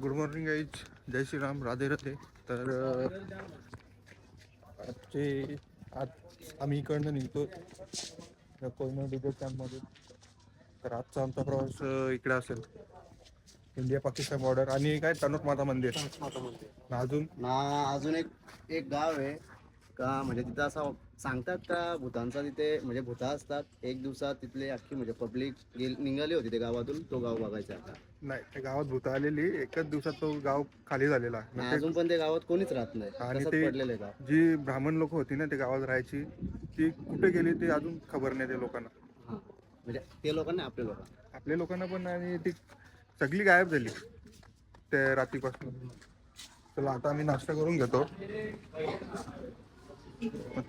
Good morning guys, जय श्रीराम, राधे राधे. तर आज आम्ही इकडनं निघतो कोयना डिझेल कॅम्पमधून. तर आजचा आमचा प्रवास इकडे असेल, इंडिया पाकिस्तान बॉर्डर आणि काय तनोट माता मंदिर. अजून एक एक गाव आहे का, म्हणजे तिथं असं सांगतात का भूतांचा तिथे म्हणजे भूता असतात. एक दिवसात तिथले अख्खी म्हणजे पब्लिक निघाली होती ते गावातून, तो गाव बघायचा आता. नाही, त्या गावात भूत आलेली, एकच दिवसात तो गाव खाली झालेला. अजून पण ते गावात कोणीच राहत नाही आणि तसंच ते पडलेलं आहे गाव. जी ब्राह्मण लोक होती ना ते गावात राहायची, ती कुठे गेली ते अजून खबर नाही ते लोकांना. हा, म्हणजे ते लोकांना आपल्या लोकांना पण. आणि ती सगळी गायब झाली त्या रात्रीपासून. चला आता आम्ही नाश्ता करून घेतो,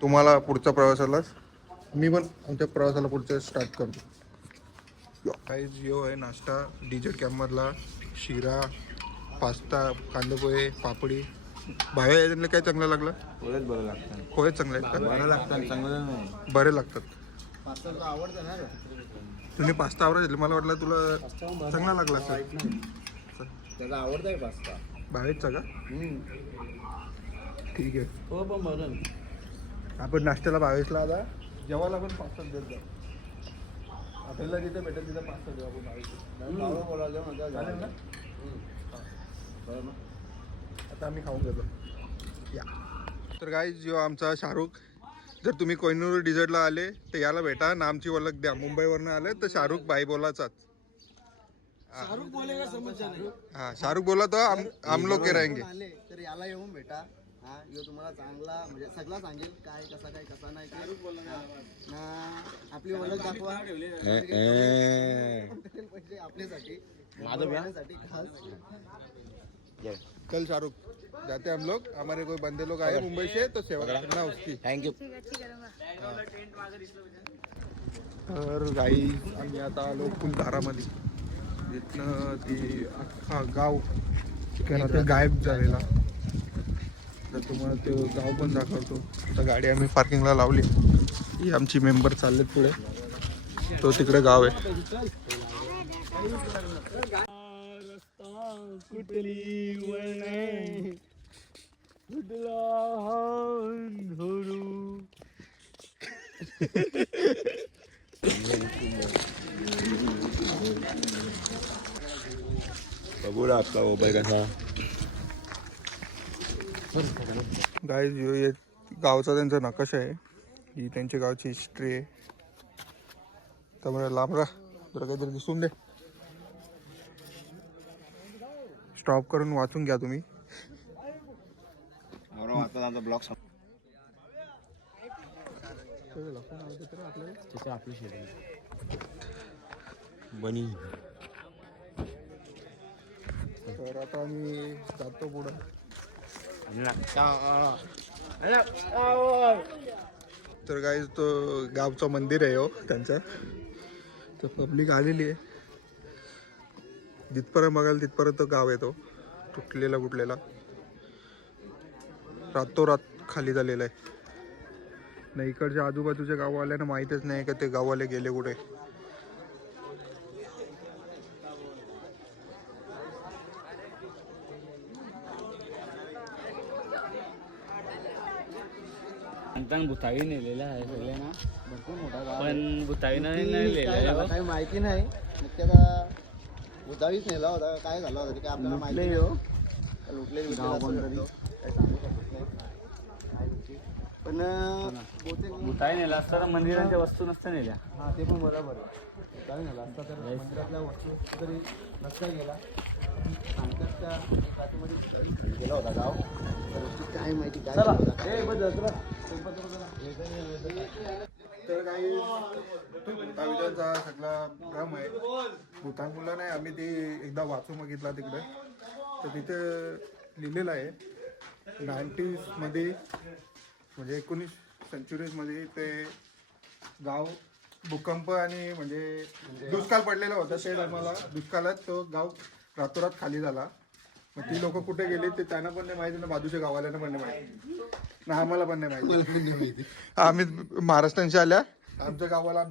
तुम्हाला पुढच्या प्रवासाला मी पण आमच्या प्रवासाला पुढच्या स्टार्ट करतो. काही जिओ आहे नाश्ता डीजेट कॅम्पमधला. शिरा, पास्ता, कांदेपोहे, पापडी. बाहेर त्यांना काय चांगलं लागलं? पोहेच बरं लागतात. पोहे चांगले आहेत का? बरं लागतात, चांगलं नाही. बरे लागतात. पास्ता आवडतं ना. तुम्ही पास्ता आवडत, मला वाटलं तुला चांगला लागला असेल. त्याला आवडतंय पास्ता बाहेरचा का? ठीक आहे. हो पण बरं. आपण नाश्त्याला 22ला आला, जेवायला पण पास्ता देत जा. आपल्याला जिथे भेटेल तिथे पास्ता देऊ आपण 22. चालेल ना? आता आम्ही खाऊन घेतो या. तर गाईज, जो आमचा शाहरुख, जर तुम्ही कोहिनूर डिझर्टला आले तर याला भेटा ना, आमची ओळख द्या. मुंबईवरनं आले तर शाहरुख भाई बोलाचाच. शाहरुख बोलेगा समज नाही. हाँ, शाहरुख बोला तो हम लोग के रहेंगे. आले तर याला येऊन भेटा. हा, यो तुम्हाला चांगला म्हणजे सगळा सांगेल काय कसा नाही ते. ना आपली ओळख दाखवा पैसे आपल्यासाठी खास. चल शाहरुख, जाते हम लोग. हमारे कोई बंदे लोग आए मुंबई से, तो सेवा करना उसकी. थँक्यू. तर गाई आम्ही आता आलो फुलधारामध्ये. इथनं ती अख्खा गाव ते गायब झालेला. तर तुम्हाला ते गाव पण दाखवतो. आता गाडी आम्ही पार्किंगला लावली. ही आमची मेंबर चाललेत पुढे, तो तिकडे गाव आहे. बघूया आपला मोबाईल कसा. गाईज, हे गावचा त्यांचा नकाशा आहे. ही त्यांच्या गावची हिस्ट्री आहे. त्यामुळे लांब राहा, जरा काहीतरी दिसून दे. स्टॉप करून वाचून घ्या तुम्ही. ब्लॉग आपली शेती बनी. तर आता आम्ही जातो पुढं. तर गाईज, तो गावचं मंदिर आहे हो त्यांचं. तर पब्लिक आलेली आहे. जिथपर्यंत बघाल तिथपर्यंत गाव आहे तो तुटलेला कुठलेला, रातोरात खाली झालेला आहे. नाही, इकडच्या आजूबाजूच्या गाववाल्यांना माहीतच नाही का ते गाववाले गेले कुठे. भुतावी नेलेला आहे सगळे ना, भरपूर मोठा गाव पण भुतावीनं नेलेला काही माहिती नाही. मुख्यतः भुतावीच नेला होता. काय झालं होतं ते काय आपल्याला माहिती नाही. लुटले काही सांगू शकत नाही. पण भुतावी नेला असता तर मंदिरांच्या वस्तू नसत्या नेल्या. हा, ते पण बरोबर आहे. भुतावी नेला असता तर मंदिरातल्या वस्तू तरी नसता गेला. सांगतात त्या रात्रीमध्ये गेला होता गाव. काय माहिती काय झालं होतं. तर काही भूताविदाचा सगळा भ्रम आहे. भूतांमुला नाही, आम्ही ते एकदा वाचून बघितला तिकडे. तर तिथे लिहिलेलं आहे 90s मध्ये, म्हणजे 19 सेंचुरीजमध्ये ते गाव भूकंप आणि म्हणजे दुष्काळ पडलेला होता. ते आम्हाला दुष्काळात तो गाव रातोरात खाली झाला. मग ती लोक कुठे गेली ते त्यांना पण नाही माहिती ना, बाजूच्या गावाल्यांना पण नाही माहिती ना, आम्हाला पण नाही माहिती. आम्ही महाराष्ट्रांशी आल्या आमच्या गावाला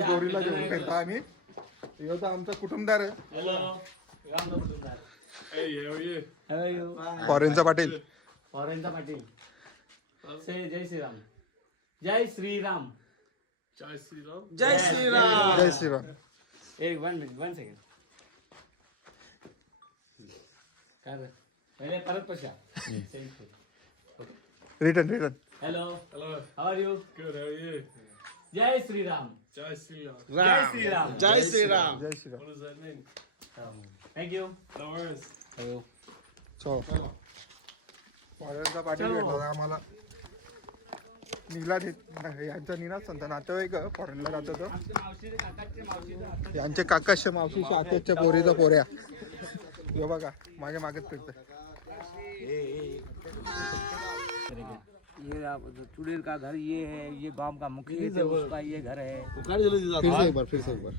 जोडीला घेऊन फिरता आम्ही. ह्यो तर आमचा कुटुंबदार आहे फॉरेनचा पाटील. फॉरेनचा पाटील. जय श्रीराम. जय श्रीराम. जय श्रीराम. जय श्रीराम. एक 1 मिनिट 1 सेकंड. काय रे? पहिले परत पशा. Return. Hello. How are you? Good, how are you? जय श्रीराम. Jai Sri Ram. जय श्रीराम. जय श्रीराम. जय Shri Ram. What does that mean? Thank you. No worries. चल फॉरेनचा पाटील भेटला होता आम्हाला. यांचा निनाद संत नातेवाईक फॉरेनला राहतो तो. यांचे काकाच्या मावशीच्या आत्याच्या पोरीचा पोऱ्या. हे बघा माझ्या मागेच फिरतं. ये चुड़ैल का घर ये है, ये गांव का मुखिया है, उसका ये घर है। फिर से एक बार.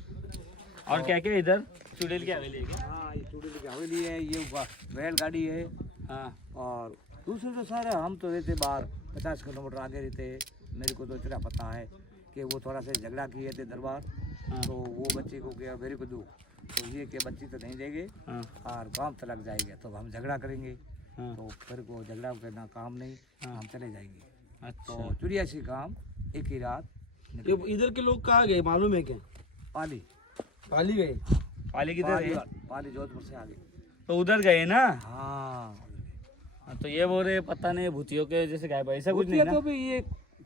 और क्या क्या इधर चुड़ैल की हवेली है क्या? हाँ, ये चुड़ैल की हवेली है, ये बैलगाड़ी है। हाँ. और दूसरे तो सारे हम तो रहते बाहर 50 किलोमीटर आगे रहते। मेरे को तो इतना पता है कि वो थोड़ा सा झगड़ा किए थे दरबार। तो वो बच्चे को क्या मेरे को दो, तो ये कि बच्ची तो नहीं देंगे और काम तो लग जाएगा, तो हम झगड़ा करेंगे। तो फिर को झगड़ा करना काम नहीं, हम चले जाएंगे। तो चुड़ियासी काम एक ही रात। इधर के लोग कहाँ गए मालूम है क्या? पाली पाली गए। पाली किधर है? पाली जोधपुर से आगे। तो उधर गए ना. हाँ, तो ये बोल रहे पता नहीं भूतियों के जैसे गायब ऐसा कुछ नहीं भूतिया ना. तो भी ये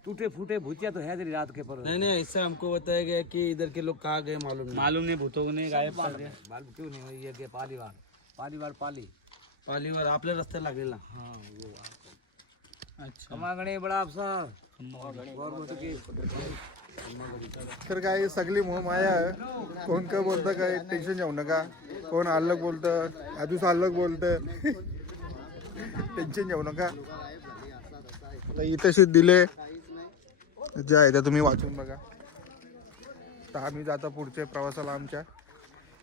टूटे फूटे भूतिया तो है तेरी रात के पर। नहीं ऐसा हमको बताया गया कि इधर के लोग कहाँ गए मालूम नहीं। मालूम नहीं भूतों को नहीं गायब कर दिया. मालूम क्यों नहीं हुई ये कि पालीवार पाली। पालीवर आपल्या रस्त्याला लागलेला. हाँ वो अच्छा. कमागणे बड़ा अफसर गवर्नमेंट की। तर काय सगळी मोह माया आहे. कोण काय बोलतं काय टेन्शन घेऊ नका. कोण अलग बोलतं आधीच अलग बोलतं. टेन्शन घेऊ नका. तर इथेशी दिले जे आहे ते तुम्ही वाचून बघा. तर आम्ही जाता पुढच्या प्रवासाला आमच्या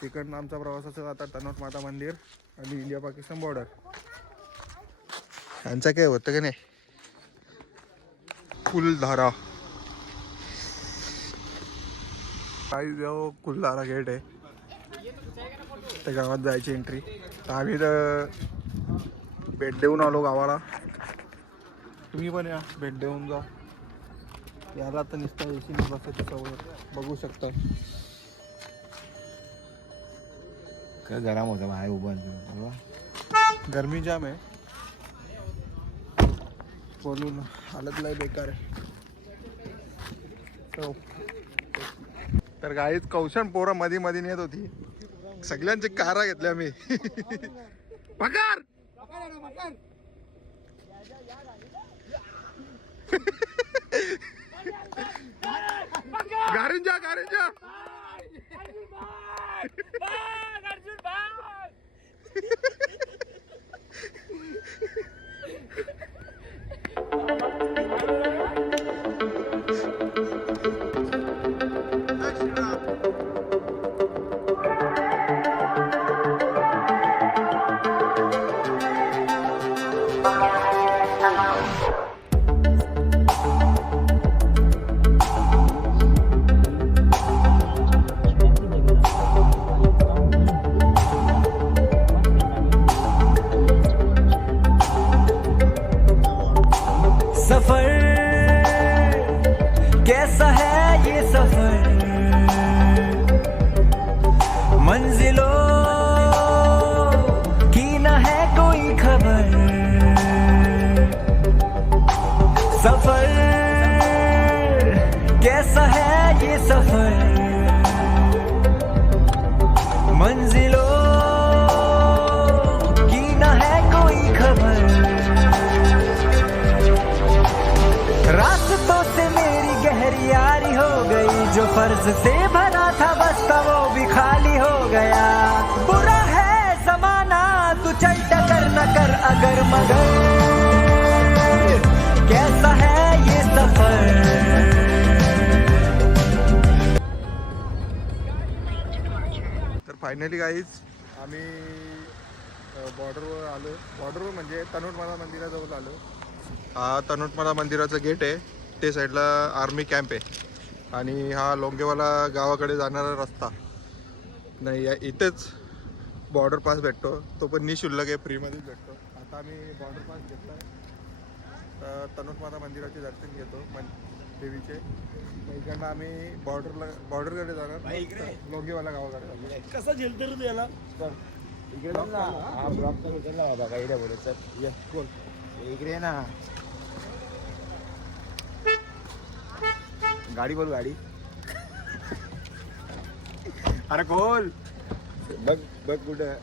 तिकडनं आमचा प्रवास असेल आता तनोट माता मंदिर आणि इंडिया पाकिस्तान बॉर्डर. यांचं काय होतं का नाही. कुलधारा काही जो कुलधारा गेट आहे त्या गावात जायची एंट्री. तर आम्ही तर भेट देऊन आलो गावाला. तुम्ही पण या भेट देऊन जा. याला तर नुसतं एसी नाही बसायची सवय बघू शकता. काय गरम होतं बाहेर उभं. गरमी जाम आहे. बोलून हालत लय बेकार आहे. तर गाईच कौशन पोरं मध्ये मध्ये नेत होती. सगळ्यांची कारा घेतल्या मी. पकार गारिंजा गारिंजा. सफर कैसा है ये सफर, मंजिलों की न है कोई खबर। सफर कैसा है ये सफर, मंजिलों की न है कोई खबर। रास्तों से मेरी गहरी यारी हो गई, जो फर्ज से भरा था बस्ता वो भी खाली हो गया। बुरा है जमाना तू चल टकर न कर अगर मगर, कैसा है ये सफर। तर फायनली गाईज आम्ही बॉर्डरवर आलो. बॉर्डरवर म्हणजे तनोटमाला मंदिराजवळ आलो. हा तनोटमाला मंदिराचं गेट आहे. ते साईडला आर्मी कॅम्प आहे आणि हा लोंगेवाला गावाकडे जाणारा रस्ता. नाही इथेच बॉर्डर पास भेटतो, तो पण निशुल्क आहे, फ्रीमध्येच भेटतो. आता आम्ही बॉर्डर पास घेतला आहे, तर तनोट माता मंदिराचे दर्शन घेतो देवीचे. इकडनं आम्ही बॉर्डरकडे जाणार, लोंगेवाला गावाकडे जाणार. कसं झेलते रे याला इकडे ना हा ब्लॉक तर उचलला बाबा काही नाही बोलत. सर ये बोल इकडे ना, गाडी बोल गाडी. अरे बोल बघ बघ कुठं.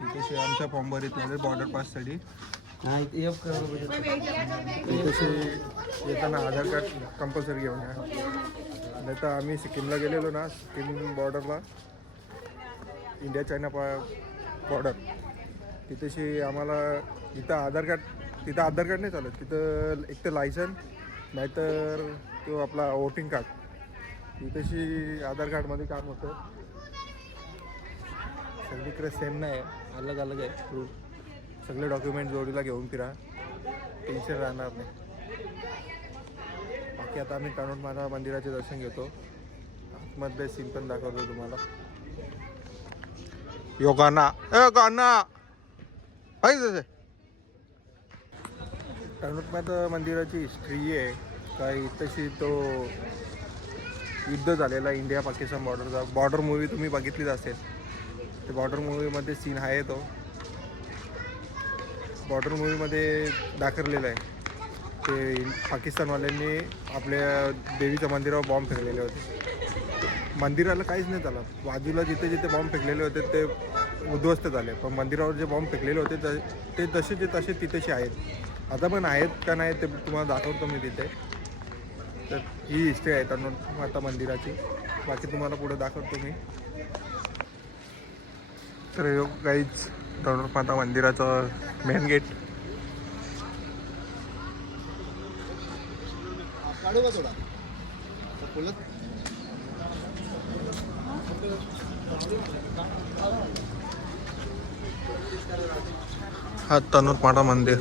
इथे आमच्या पॉम्बरीतमध्ये बॉर्डर पाससाठी नाही तसे येताना आधार कार्ड कंपल्सरी घेऊन या. नाही तर आम्ही सिक्कीमला गेलेलो ना, सिक्कीम बॉर्डरला इंडिया चायना बॉर्डर, तिथेशी आम्हाला तिथं आधार कार्ड नाही चालत. तिथं एक तर लायसन नाहीतर तो आपला वोटिंग कार्ड, तिथेशी आधार कार्डमध्ये काम होतं. सगळीकडे सेम नाही आहे, अलग अलग आहे प्रूफ. सगळे डॉक्युमेंट जोडीला घेऊन फिरा, टेन्शन राहणार नाही. बाकी आता आम्ही तनोट माता मंदिराचे दर्शन घेतो, आतमधले सीन पण दाखवतो तुम्हाला. यो गाणा पाहिजे तनोट माता मंदिराची हिस्ट्री आहे काही तशी. तो युद्ध झालेला इंडिया पाकिस्तान बॉर्डरचा, बॉर्डर मूवी तुम्ही बघितलीच असेल. ते बॉर्डर मूवीमध्ये सीन आहे, तो बॉर्डर मूवीमध्ये दाखवलेला आहे. ते पाकिस्तानवाल्यांनी आपल्या देवीच्या मंदिरावर बॉम्ब फेकलेले होते. मंदिराला काहीच नाही झालं, बाजूला जिथे जिथे बॉम्ब फेकलेले होते ते उद्ध्वस्त झाले, पण मंदिरावर जे बॉम्ब फेकलेले होते ते जसेचे तसे तिथेचे आहेत. आता पण आहेत का नाही ते तुम्हाला दाखवतो मी तिथे. तर ही हिस्ट्री आहे तनोट माता मंदिराची, बाकी तुम्हाला पुढे दाखवतो मी. तर काहीच तनोट माता मंदिराचं मेन गेट. काढू का थोडा बोलत. हा तनोट माता मंदिर.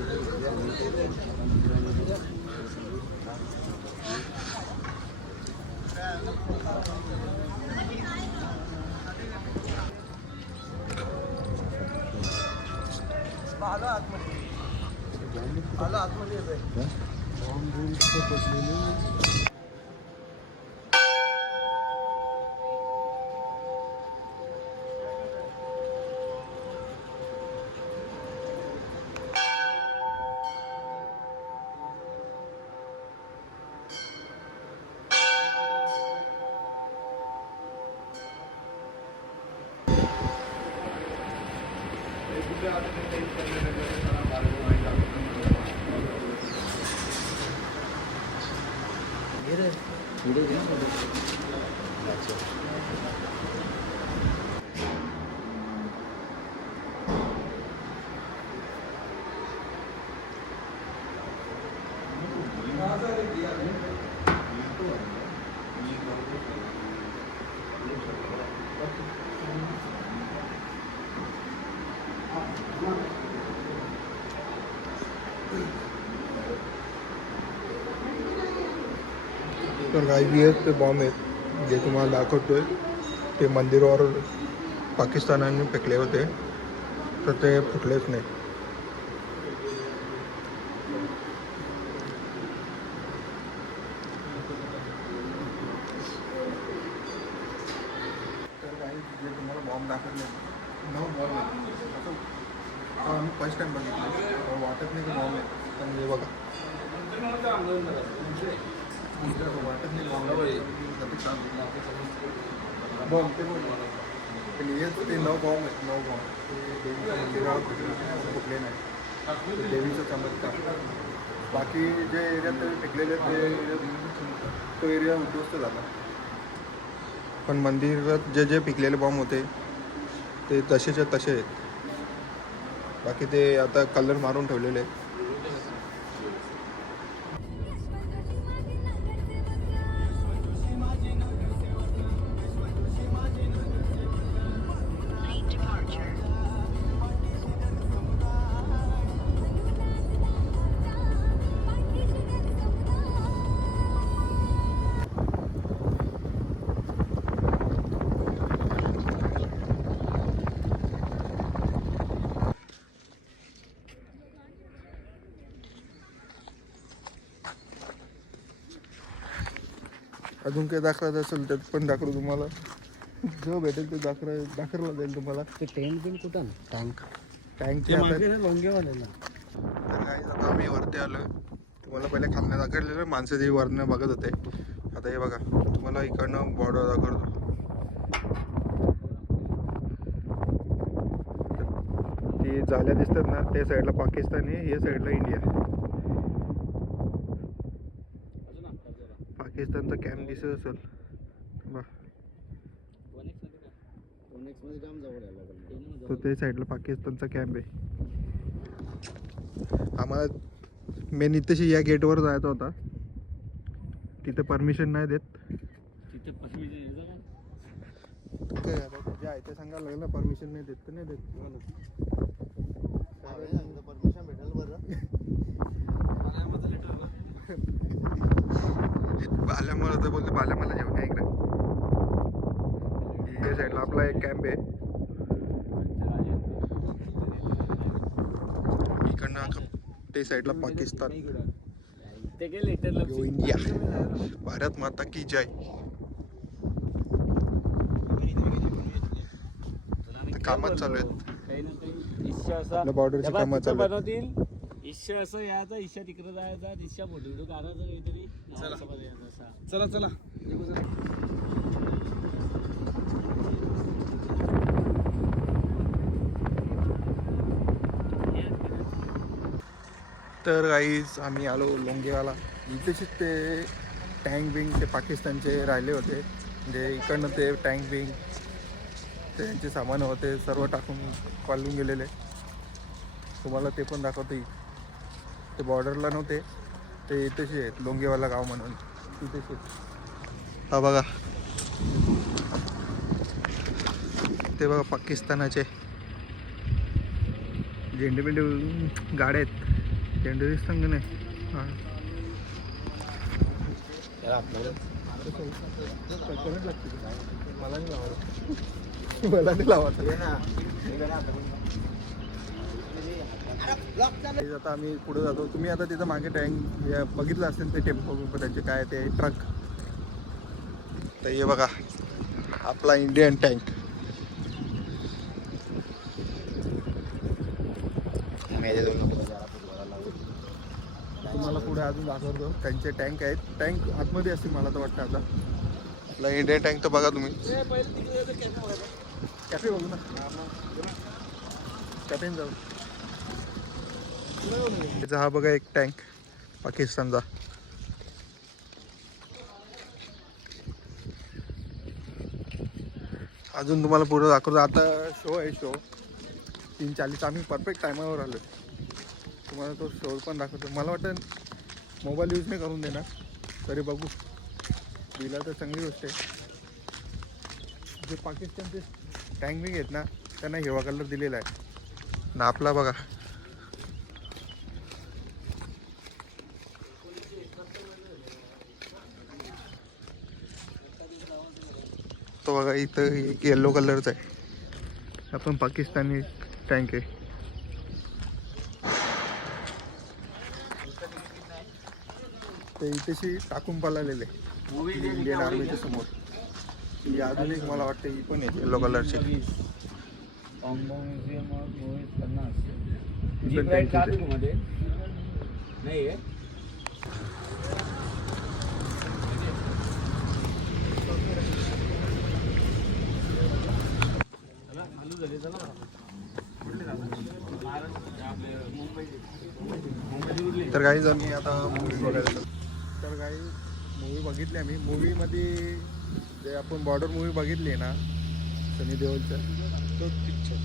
तर IBS ते बॉम्ब आहेत जे तुम्हाला दाखवतोय, ते मंदिरावर पाकिस्तानाने फेकले होते, तर ते फुटलेच नाही. तर काही जे तुम्हाला बॉम्ब दाखवले 9 बॉम्ब आहेत. असं आम्ही फर्स्ट टाइम बघितलं, वाटत नाही की बॉम्ब आहे, पण हे बघा वाटत नाही बॉम्ब. पण ते 9 बॉम्ब आहेत, 9 बॉम्ब ते देवीच्या मंदिरावर फुटले नाही. देवीचा चमत्कार. बाकी जे एरियात फेकलेले ते तो एरिया उद्ध्वस्त झाला, पण मंदिरात जे जे पिकलेले बॉम्ब होते ते तसेच्या तसे आहेत. बाकी ते आता कलर मारून ठेवलेले आहेत. अजून काही दाखवायचं असेल त्यात पण दाखवू तुम्हाला. जो भेटेल ते दाखवला जाईल तुम्हाला. ते टेंट बिन कुठं टँक टँकचे ते आता मागे लोंगेवाल्याला तर काय आता आम्ही वरती आलो. तुम्हाला पहिले खालनं दाखवलेलं माणसं जे वरनं बघत होते. आता हे बघा तुम्हाला इकडनं बॉर्डर दाखवतो. ती जाल्या दिसतात ना त्या साईडला पाकिस्तान आहे, या साईडला इंडिया. पाकिस्तानचा कॅम्प दिसत असेल बघ तो त्या साईडला पाकिस्तानचा कॅम्प आहे. आम्हाला मेन इथेशी या गेटवर जायचा होता. तिथे परमिशन नाही देत. तिथे काय आता जे आहे ते सांगायला लागेल ना. परमिशन नाही देत तर नाही देत. परमिशन भेटेल बरं. बाल्यामुळे तर बोलतो बाल्या मला जेवण आहे इकडे. या साईडला आपला एक कॅम्प आहे. इकडनं ते साईडला पाकिस्तान. ते काय लेटर यो इंडिया. भारत माता की जय. कामच चालू आहेत. काही ना काही इश्या असा आपल्या बॉर्डरची कामं चालू आहेत. बनवतील. इश्या असं यायचा, इश्या तिकडे जायचा, इश्या फोटो काढायचा काहीतरी. चला चला तर गाईज आम्ही आलो लोंगेवाला. इथेच ते टँक बिंग ते पाकिस्तानचे राहिले होते. म्हणजे इकडनं ते टँक बिंग त्यांचे सामान होते सर्व टाकून पालून गेलेले. तुम्हाला ते पण दाखवते. ते बॉर्डरला नव्हते ते इथेच आहेत. लोंगेवाला गाव म्हणून तिथेच. हा बघा ते बघा पाकिस्तानाचे झेंडे बिंडे गाड्या आहेत. झेंडे दिसतात का नाही. हां मला नाही लावायचं. मला नाही लावायचं. आता आम्ही पुढे जातो. तुम्ही आता तिथं मागे टँक बघितलं असेल ते टेम्पो त्यांचे काय ते ट्रक. तर हे बघा आपला इंडियन टँक. तुम्हाला पुढे अजून दाखवतो. त्यांचे टँक आहेत. टँक आतमध्ये असतील मला तर वाटतं. आता आपला इंडियन टँक तर बघा तुम्ही. कॅफे बघू ना. कॅफेन जाऊ. त्याचा हा बघा एक टँक पाकिस्तानचा. अजून तुम्हाला पुढे दाखवतो. आता शो आहे. शो 3:40. आम्ही परफेक्ट टायमावर आलो. तुम्हाला तो शो पण दाखवतो. मला वाटतं मोबाईल यूज नाही करून देणार तरी बघू. दिला तर चांगली गोष्ट आहे. जे पाकिस्तानचे टँक बिंग आहेत ना त्यांना हिरवा कलर दिलेला आहे ना. आपला बघा तो बघा इथं एक येल्लो कलरचा आहे. आपण पाकिस्तानी टँक आहे. ते इथेशी टाकून पळालेले इंडियन आर्मीच्या समोर. ही अजून एक मला वाटतं ही पण आहे येल्लो कलरची. नाही आहे. तर काही आम्ही आता मूवी बघायला जातो. तर काही मूवी बघितली आम्ही. मूवीमध्ये जे आपण बॉर्डर मूवी बघितली आहे ना सनी देओलचा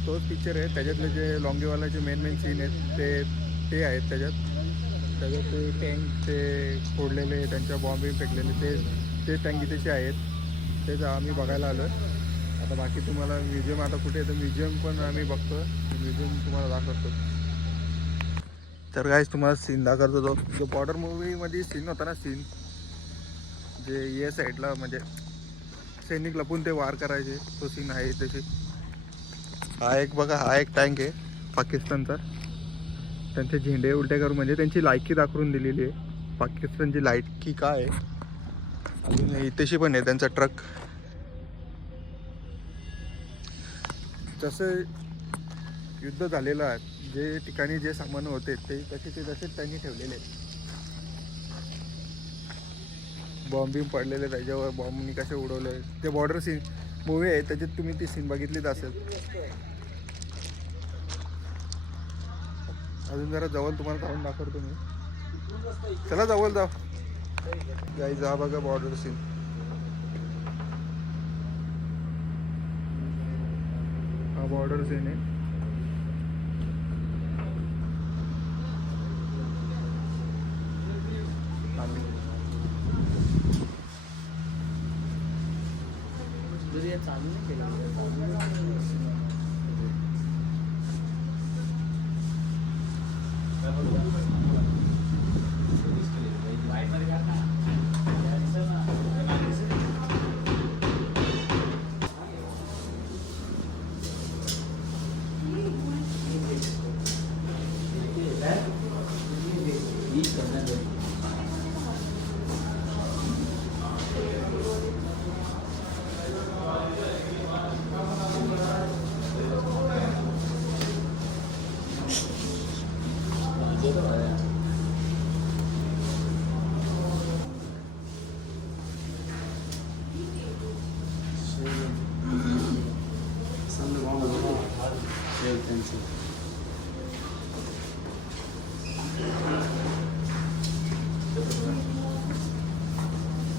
तोच पिक्चर आहे. त्याच्यातले जे लॉंगेवालाचे मेन सीन आहेत ते आहेत त्याच्यात ते टँक ते फोडलेले त्यांच्या बॉम्बिंग फेकलेले ते टँक इथेचे आहेत. तेच आम्ही बघायला आलो. आता बाकी तुम्हाला म्युझियम आता कुठे आहे तर म्युझियम पण आम्ही बघतो. म्युझियम तुम्हाला दाखवतो. तर काहीच तुम्हाला सीन दाखवतो. जो बॉर्डर मूवीमध्ये सीन होता ना सीन जे या साईडला म्हणजे सैनिक लपून ते वार करायचे तो सीन आहे तसे. हा एक बघा हा एक टँक आहे पाकिस्तानचा. त्यांचे झेंडे उलटे करून म्हणजे त्यांची लायकी दाखवून दिलेली आहे. पाकिस्तानची लायकी काय आहे अजून इथेशी पण आहे त्यांचा ट्रक. जसं युद्ध झालेलं आहे, जे ठिकाणी जे सामान होते ते तसेच त्यांनी ठेवलेले आहेत. बॉम्बिंग पडलेले त्याच्यावर, बॉम्बनी कसे उडवले ते बॉर्डर सीन मूवी आहे, त्याच्यात तुम्ही ती सीन बघितलीच असेल. अजून जरा जवळ तुम्हाला जाऊन दाखवतो मी. चला जवळ जाऊ गाई, जा बघा बॉर्डर सीन. हा बॉर्डर सीन आहे.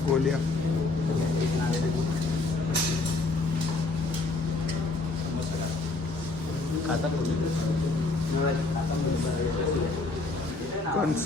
गोलिया कन्स.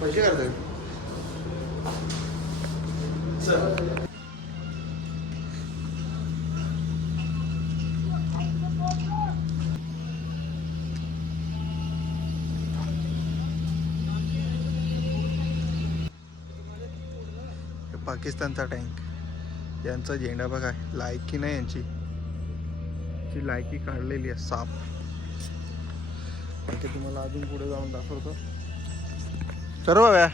पैसे करताय पाकिस्तानचा टँक. यांचा झेंडा बघा, लायकी नाही यांची, लायकी काढलेली आहे साप. पण ते तुम्हाला अजून पुढे जाऊन दाखवतो. सर्व व्या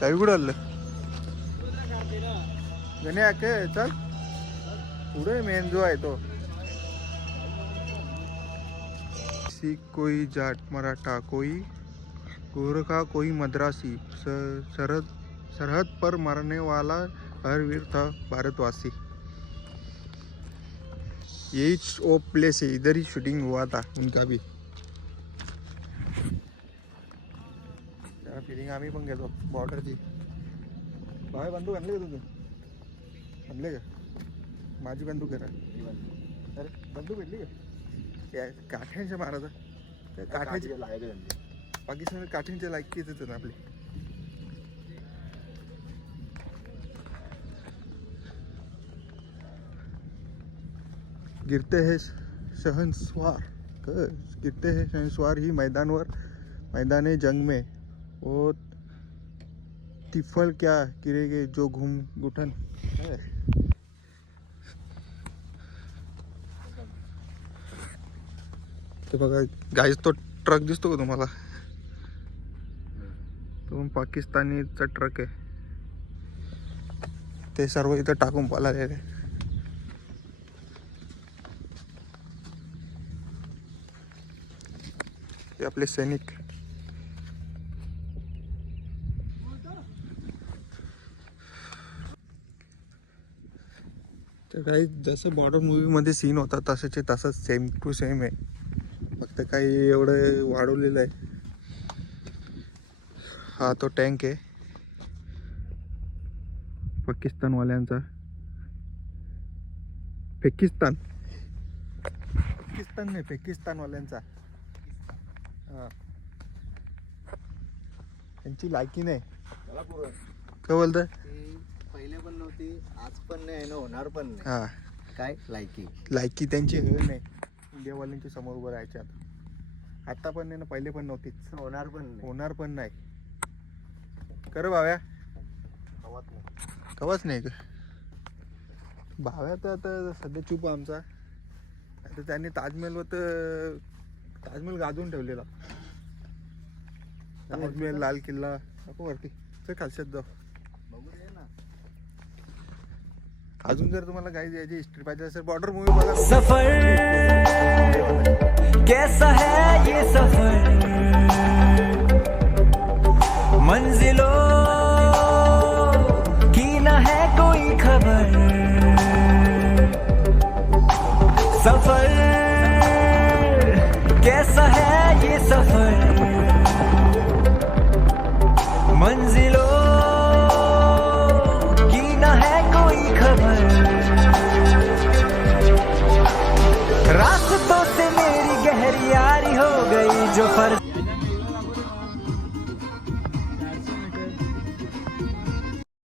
त्यावी कुठं आलं गणे आके. चल पुढे मेन जो आहे तो. सिख कोई जाट मराठा, कोई गोरखा, कोई मद्रासी, सरहद पर मरने वाला हर वीर था भारतवासी. यही वो प्लेस है, इधर ही शूटिंग हुआ था उनका भी. जरा फिलिंग आम्ही पण घेतो बॉर्डरची. भाई बंदूक आणले का तुझं? आणले का? माझी बंदूक आहे. अरे बंदूक भेटली का? काठ्यांच्या महाराजा काठ्याची पाकिस्तान काठ्यांच्या लायकीच येतात ना आपली. गिरते हैं शहंसवार, गिरते हैं शहंसवार ही मैदान जंग में, वो तिफल क्या गिरेगे जो घूम गुठन. ते बघा गाईज, तो ट्रक दिसतो का तुम्हाला? तो पाकिस्तानीचा ट्रक आहे. ते सर्व इथं टाकून पळालेले. हे आपले सैनिक. तर काही जसं बॉर्डर मूवीमध्ये सीन होता तसंच तसंच सेम टू सेम आहे. फक्त काही एवढं वाढवलेलं आहे. हा तो टँक आहे पाकिस्तानवाल्यांचा. पाकिस्तान पाकिस्तान नाही पाकिस्तानवाल्यांचा. हा त्यांची लायकी नाही. काय बोलतं? ती पहिले पण नव्हती, आज पण नाही आणि होणार पण नाही. हा काय लायकी लायकी त्यांची हे नाही इंडियावाल्यांच्या समोर उभं राहायचे. आता पण नाही ना, पहिले पण नव्हतीच, होणार पण नाही. होणार पण नाही. कर भाव्या कवाच नाही का भाव्या? तर आता सध्या चूप आहे आमचा. आता त्यांनी ताजमहलवर तर ताजमहल गाजवून ठेवलेला. ताजमहल, लाल किल्ला नको वरती तर खालशात जाऊ. बघू दे ना. अजून जर तुम्हाला काही याची हिस्ट्री पाहिजे असेल बॉर्डर मूवी बघा. सफर कैसा है ये सफर, मंजिलों की न है कोई खबर, सफर कैसा है ये सफर,